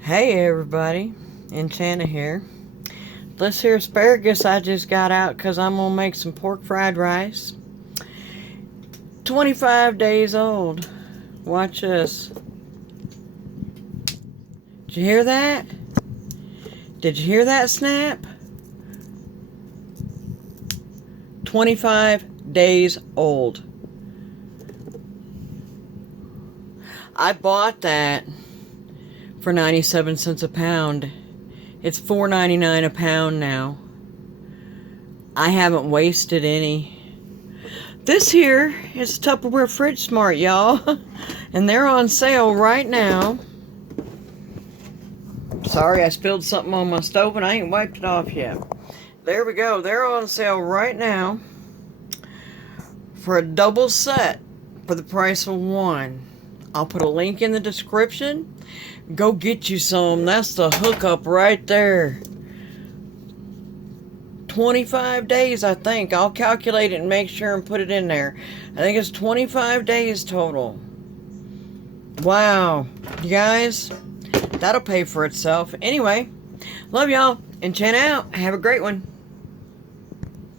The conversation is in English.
Hey everybody, Enchana here. This here asparagus I just got out because I'm going to make some pork fried rice. 25 days old. Watch this. Did you hear that? Did you hear that snap? 25 days old. I bought that for 97 cents a pound. It's $4.99 a pound now. I haven't wasted any. This here is Tupperware Fridgesmart, y'all. And they're on sale right now. Sorry, I spilled something on my stove and I ain't wiped it off yet. There we go. They're on sale right now for a double set for the price of one. I'll put a link in the description. Go get you some. That's the hookup right there. 25 days, I think. I'll calculate it and make sure and put it in there. I think it's 25 days total. Wow. You guys, that'll pay for itself. Anyway, love y'all. And chin out. Have a great one.